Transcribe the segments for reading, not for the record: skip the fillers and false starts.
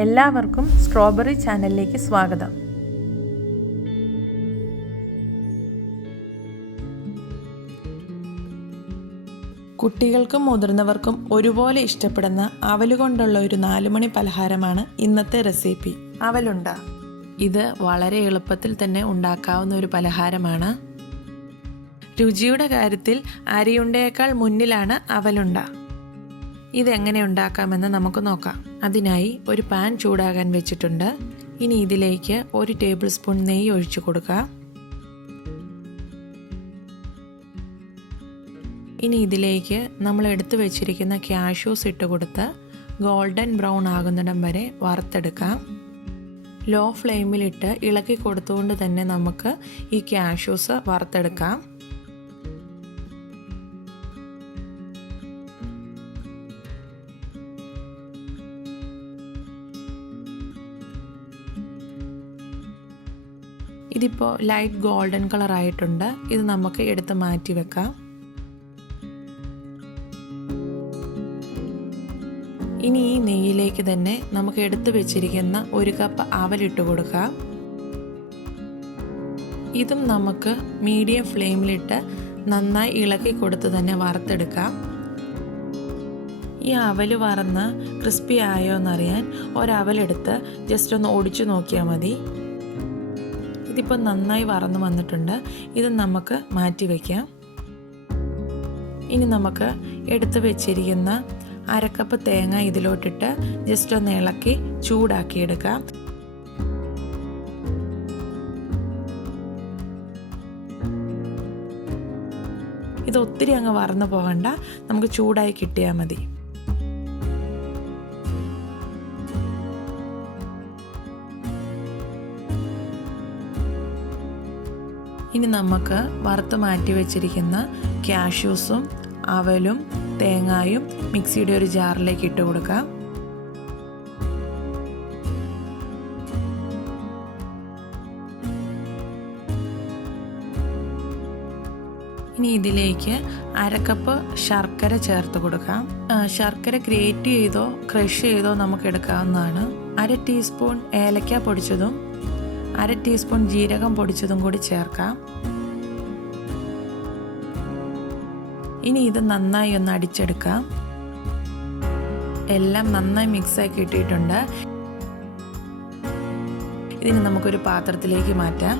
എല്ലാവർക്കും സ്ട്രോബെറി ചാനലിലേക്ക് സ്വാഗതം. കുട്ടികൾക്കും മുതിർന്നവർക്കും ഒരുപോലെ ഇഷ്ടപ്പെടുന്ന അവല് കൊണ്ടുള്ള ഒരു 4 മണി പലഹാരമാണ് ഇന്നത്തെ റെസിപ്പി, അവലുണ്ട. ഇത് വളരെ എളുപ്പത്തിൽ തന്നെ ഉണ്ടാക്കാവുന്ന ഒരു പലഹാരമാണ്. രുചിയുടെ കാര്യത്തിൽ അരിയുണ്ടയേക്കാൾ മുന്നിലാണ് അവലുണ്ട. ഇതെങ്ങനെ ഉണ്ടാക്കാമെന്ന് നമുക്ക് നോക്കാം. അതിനായി ഒരു പാൻ ചൂടാകാൻ വെച്ചിട്ടുണ്ട്. ഇനി ഇതിലേക്ക് 1 ടേബിൾ സ്പൂൺ നെയ്യ് ഒഴിച്ചു കൊടുക്കാം. ഇനി ഇതിലേക്ക് നമ്മൾ എടുത്തു വെച്ചിരിക്കുന്ന കാഷ്യൂസ് ഇട്ട് കൊടുത്ത് ഗോൾഡൻ ബ്രൗൺ ആകുന്നിടം വരെ വറുത്തെടുക്കാം. ലോ ഫ്ലെയിമിലിട്ട് ഇളക്കി കൊടുത്തുകൊണ്ട് തന്നെ നമുക്ക് ഈ കാഷ്യൂസ് വറുത്തെടുക്കാം. ഇതിപ്പോൾ ലൈറ്റ് ഗോൾഡൻ കളർ ആയിട്ടുണ്ട്. ഇത് നമുക്ക് എടുത്ത് മാറ്റി വെക്കാം. ഇനി ഈ നെയ്യിലേക്ക് തന്നെ നമുക്ക് എടുത്തു വെച്ചിരിക്കുന്ന 1 കപ്പ് അവലിട്ട് കൊടുക്കാം. ഇതും നമുക്ക് മീഡിയം ഫ്ലെയിമിലിട്ട് നന്നായി ഇളക്കി കൊടുത്ത് തന്നെ വറുത്തെടുക്കാം. ഈ അവല് വറന്ന് ക്രിസ്പി ആയോ എന്നറിയാൻ ഒരവലെടുത്ത് ജസ്റ്റ് ഒന്ന് ഒടിച്ചു നോക്കിയാൽ മതി. ഇതിപ്പോൾ നന്നായി വറന്ന് വന്നിട്ടുണ്ട്. ഇത് നമുക്ക് മാറ്റി വയ്ക്കാം. ഇനി നമുക്ക് എടുത്തു വെച്ചിരിക്കുന്ന 1/2 കപ്പ് തേങ്ങ ഇതിലോട്ടിട്ട് ജസ്റ്റ് ഒന്ന് ഇളക്കി ചൂടാക്കിയെടുക്കാം. ഇത് ഒത്തിരി അങ്ങ് വറന്നു പോകണ്ട, നമുക്ക് ചൂടായി കിട്ടിയാൽ മതി. ഇനി നമുക്ക് വറുത്ത് മാറ്റി വെച്ചിരിക്കുന്ന കാഷ്യൂസും അവലും തേങ്ങായും മിക്സിയുടെ ഒരു ജാറിലേക്ക് ഇട്ട് കൊടുക്കാം. ഇനി ഇതിലേക്ക് 1/2 കപ്പ് ശർക്കര ചേർത്ത് കൊടുക്കാം. ശർക്കര ഗ്രേറ്റ് ചെയ്തോ ക്രഷ് ചെയ്തോ നമുക്ക് എടുക്കാവുന്നതാണ്. 1/2 ടീസ്പൂൺ ഏലക്ക പൊടിച്ചതും 1/2 ടീസ്പൂൺ ജീരകം പൊടിച്ചതും കൂടി ചേർക്കാം. ഇനി ഇത് നന്നായി ഒന്ന് അടിച്ചെടുക്കാം. എല്ലാം നന്നായി മിക്സാക്കി ഇട്ടിട്ടുണ്ട്. ഇതിന് നമുക്കൊരു പാത്രത്തിലേക്ക് മാറ്റാം.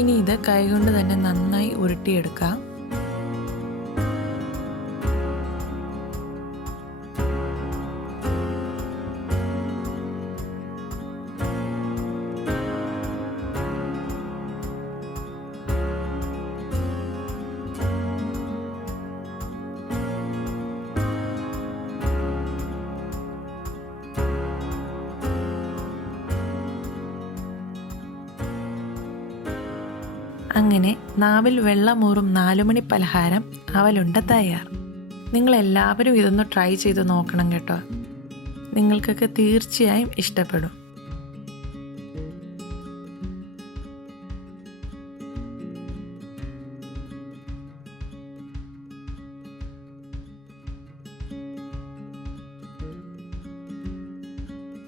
ഇനി ഇത് കൈകൊണ്ട് തന്നെ നന്നായി ഉരുട്ടിയെടുക്കാം. അങ്ങനെ നാവിൽ വെള്ളമൂറും 4 മണി പലഹാരം അവലുണ്ട തയ്യാർ. നിങ്ങളെല്ലാവരും ഇതൊന്ന് ട്രൈ ചെയ്ത് നോക്കണം കേട്ടോ. നിങ്ങൾക്കൊക്കെ തീർച്ചയായും ഇഷ്ടപ്പെടും.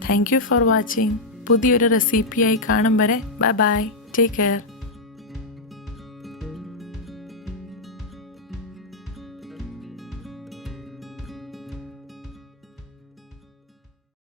Thank you for watching. പുതിയൊരു റെസിപ്പിയായി കാണും വരെ ബൈ ബൈ. Take care.